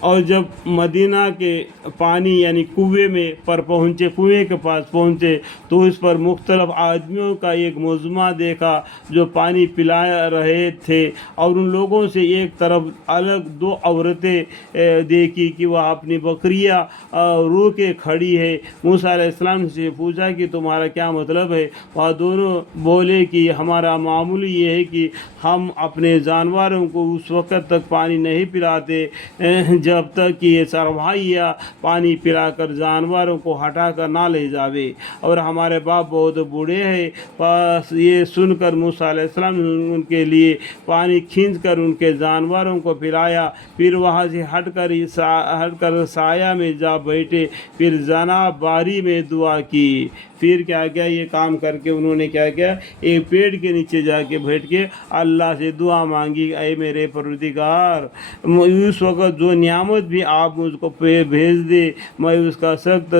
اور جب مدینہ کے پانی یعنی کنویں میں پر پہنچے، کنویں کے پاس پہنچے تو اس پر مختلف آدمیوں کا ایک مجمع دیکھا جو پانی پلا رہے تھے، اور ان لوگوں سے ایک طرف الگ دو عورتیں دیکھی کہ وہ اپنی بکریاں رو کے کھڑی ہے۔ موسیٰ علیہ السلام سے پوچھا کہ تمہارا کیا مطلب ہے؟ وہ دونوں بولے کہ ہمارا معمول یہ ہے کہ ہم اپنے جانوروں کو اس وقت تک پانی نہیں پلاتے جب تک کہ یہ چرواہیا پانی پلا کر جانوروں کو ہٹا کر نہ لے جاوے، اور ہمارے باپ بہت بوڑھے ہیں۔ بس یہ سن کر موسیٰ علیہ السلام نے ان کے لیے پانی کھینچ کر ان کے جانوروں کو پلایا، پھر وہاں سے ہٹ کر سایہ میں جا بیٹھے، پھر جناب باری میں دعا کی۔ پھر کیا کیا یہ کام کر کے انہوں نے کیا کیا، ایک پیڑ کے نیچے جا کے بیٹھ کے اللہ سے دعا مانگی، اے میرے پروردگار اس وقت جو نعمت بھی آپ مجھ کو بھیج دے میں اس کا سخت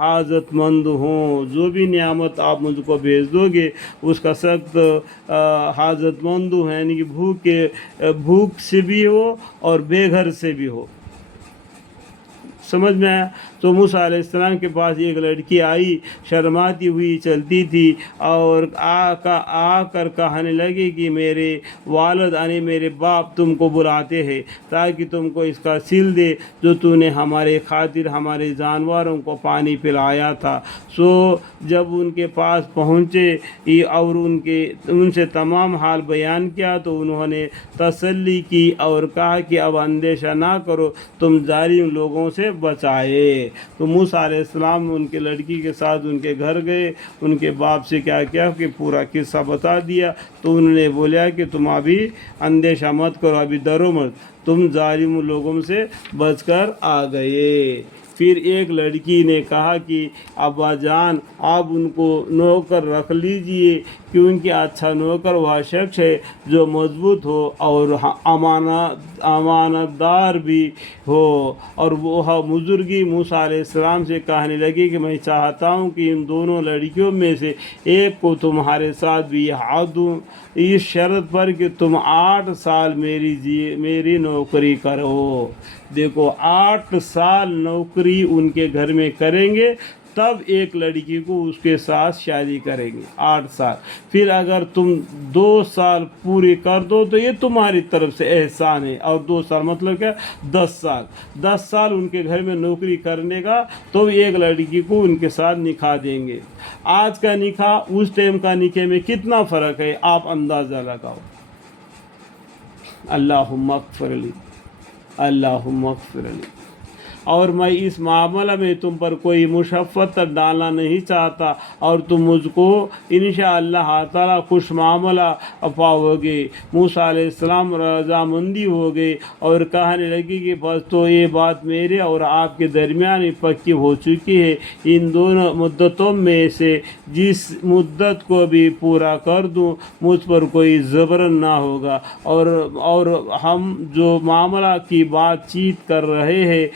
حاجت مند ہوں، جو بھی نعمت آپ مجھ کو بھیج دو گے اس کا سخت حاجت مند ہوں، یعنی کہ بھوک سے بھی ہو اور بے گھر سے بھی ہو۔ سمجھ میں آیا؟ تو موسیٰ علیہ السلام کے پاس ایک لڑکی آئی، شرماتی ہوئی چلتی تھی، اور آ کر کہنے لگی کہ میرے والد یعنی میرے باپ تم کو بلاتے ہیں تاکہ تم کو اس کا سل دے جو تو نے ہمارے خاطر ہمارے جانوروں کو پانی پلایا تھا۔ سو جب ان کے پاس پہنچے اور ان سے تمام حال بیان کیا تو انہوں نے تسلی کی اور کہا کہ اب اندیشہ نہ کرو، تم ظالم لوگوں سے بچائے۔ تو موسیٰ علیہ السلام ان کے لڑکی کے ساتھ ان کے گھر گئے، ان کے باپ سے کیا کیا کہ پورا قصہ بتا دیا۔ تو انہوں نے بولا کہ تم ابھی اندیشہ مت کرو، ابھی ڈرو مت، تم ظالم لوگوں سے بچ کر آ گئے۔ پھر ایک لڑکی نے کہا کہ ابا جان آپ ان کو نوکر رکھ لیجئے، کیونکہ اچھا نوکر وہ شخص ہے جو مضبوط ہو اور امانت دار بھی ہو۔ اور وہ بزرگی موسیٰ علیہ السلام سے کہنے لگی کہ میں چاہتا ہوں کہ ان دونوں لڑکیوں میں سے ایک کو تمہارے ساتھ بیاہ دوں، اس شرط پر کہ تم 8 سال میری نوکری کرو۔ دیکھو 8 سال نوکری ان کے گھر میں کریں گے تب ایک لڑکی کو اس کے ساتھ شادی کریں گے، 8 سال۔ پھر اگر تم 2 سال پورے کر دو تو یہ تمہاری طرف سے احسان ہے، اور 2 سال مطلب کیا 10 سال، 10 سال ان کے گھر میں نوکری کرنے کا تو ایک لڑکی کو ان کے ساتھ نکاح دیں گے۔ آج کا نکاح اس ٹائم کا نکاح میں کتنا فرق ہے آپ اندازہ لگاؤ۔ اللہم اغفر لی، اللہم اغفر لی۔ اور میں اس معاملہ میں تم پر کوئی مشقت ڈالنا نہیں چاہتا، اور تم مجھ کو انشاءاللہ تعالیٰ خوش معاملہ پاؤ گے۔ موسیٰ علیہ السلام رضامندی ہو گئے اور کہنے لگی کہ بس تو یہ بات میرے اور آپ کے درمیان پکی ہو چکی ہے، ان دونوں مدتوں میں سے جس مدت کو بھی پورا کر دوں مجھ پر کوئی زبر نہ ہوگا، اور ہم جو معاملہ کی بات چیت کر رہے ہیں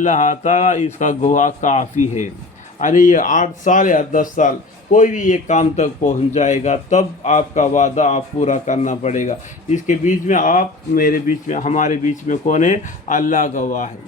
اللہ تعالیٰ اس کا گواہ کافی ہے۔ یعنی یہ 8 سال یا 10 سال کوئی بھی ایک کام تک پہنچ جائے گا تب آپ کا وعدہ آپ پورا کرنا پڑے گا۔ اس کے بیچ میں آپ میرے بیچ میں ہمارے بیچ میں کون ہے؟ اللہ گواہ ہے۔